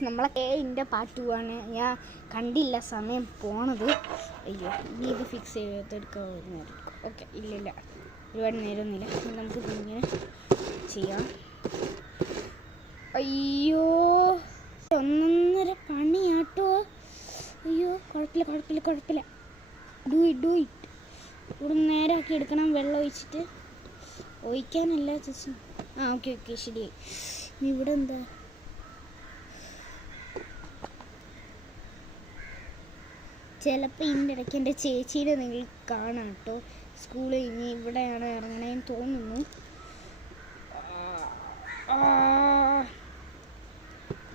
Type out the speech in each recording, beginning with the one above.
Guys നമ്മളൊക്കെ എൻ്റെ part 2 ആണ്. ഞാൻ കണ്ടില്ല സമയം പോണത്. അയ്യോ ഇനി ഇത് ഫിക്സ് ചെയ്തെടുക്കാൻ നേരം. ഓക്കെ ഇല്ലില്ല ഒരുപാട് നേരമൊന്നുമില്ല. നമുക്ക് ഇങ്ങനെ ചെയ്യാം. അയ്യോ ഒന്നൊന്നര പണിയാട്ടോ. അയ്യോ കുഴപ്പമില്ല. ഡു ഇറ്റ് ഇവിടെ നേരാക്കി എടുക്കണം. വെള്ളം ഒഴിച്ചിട്ട് ഒഴിക്കാനല്ല ചേച്ചി. ഓക്കെ ശരിയായി. ഇവിടെ എന്താ ചിലപ്പോൾ ഇതിൻ്റെ ഇടയ്ക്ക് എൻ്റെ ചേച്ചീനെ നിങ്ങൾ കാണാം കേട്ടോ. സ്കൂളിൽ ഇനി ഇവിടെയാണ് ഇറങ്ങണേന്ന് തോന്നുന്നു.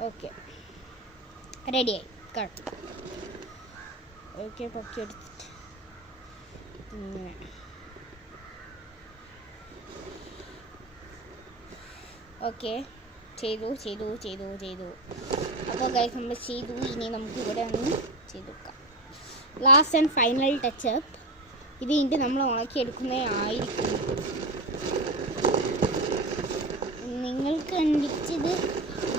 ഓക്കെ റെഡിയായി കാണും. ഓക്കെ പൊക്കി എടുത്തിട്ട് ഇങ്ങനെ ഓക്കെ ചെയ്തു. അപ്പോൾ ഗൈസ് നമ്മൾ ചെയ്തു. ഇനി നമുക്ക് ഇവിടെ ഒന്ന് ചെയ്ത് നോക്കാം. Last and final touch up. ഇത് കഴിഞ്ഞിട്ട് നമ്മൾ ഉണക്കിയെടുക്കുന്നേ ആയിരിക്കും. നിങ്ങൾക്ക് കണ്ടിച്ചത്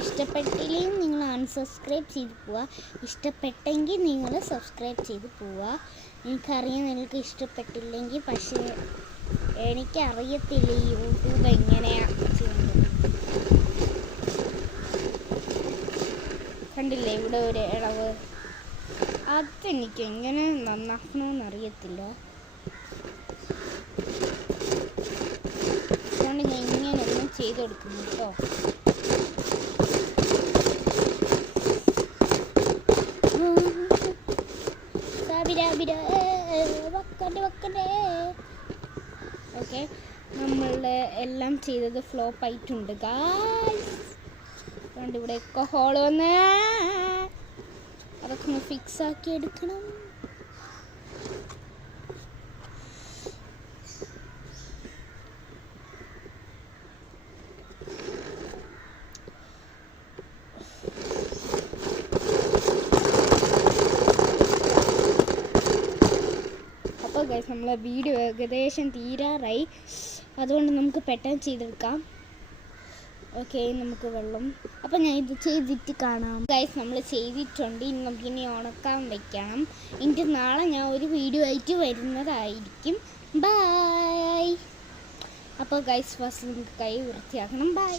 ഇഷ്ടപ്പെട്ടില്ലെങ്കിൽ നിങ്ങൾ അൺസബ്സ്ക്രൈബ് ചെയ്ത് പോവുക. ഇഷ്ടപ്പെട്ടെങ്കിൽ നിങ്ങൾ സബ്സ്ക്രൈബ് ചെയ്ത് പോവുക. എനിക്കറിയാം നിങ്ങൾക്ക് ഇഷ്ടപ്പെട്ടില്ലെങ്കിൽ, പക്ഷേ എനിക്കറിയത്തില്ല യൂട്യൂബ് എങ്ങനെയാണ് ചെയ്യുന്നത്. കണ്ടില്ലേ ഇവിടെ ഒരു ഇളവ്. അതെനിക്ക് എങ്ങനെ നന്നാക്കണമെന്ന് അറിയത്തില്ല. അതുകൊണ്ട് ഞാൻ ഇങ്ങനെയൊന്നും ചെയ്തെടുക്കുന്നു കേട്ടോ. ഓക്കെ നമ്മളുടെ എല്ലാം ചെയ്തത് ഫ്ലോപ്പ് ആയിട്ടുണ്ട് ഗായ്സ്. അതുകൊണ്ട് ഇവിടെയൊക്കെ ഹോള് വന്ന് അതൊക്കെ ഒന്ന് ഫിക്സ് ആക്കി എടുക്കണം. അപ്പോൾ ഗൈസ് നമ്മളെ വീഡിയോ ഏകദേശം തീരാറായി. അതുകൊണ്ട് നമുക്ക് പെട്ടെന്ന് ചെയ്തെടുക്കാം. ഓക്കെ നമുക്ക് വെള്ളം. അപ്പം ഞാൻ ഇത് ചെയ്തിട്ട് കാണാം. ഗൈസ് നമ്മൾ ചെയ്തിട്ടുണ്ട്. ഇനി നമുക്കിനി ഉണക്കാൻ വയ്ക്കണം. എന്നിട്ട് നാളെ ഞാൻ ഒരു വീഡിയോ ആയിട്ട് വരുന്നതായിരിക്കും. ബൈ. അപ്പോൾ ഗൈസ് ഫസ്റ്റ് നമുക്ക് കൈ വൃത്തിയാക്കണം. ബൈ.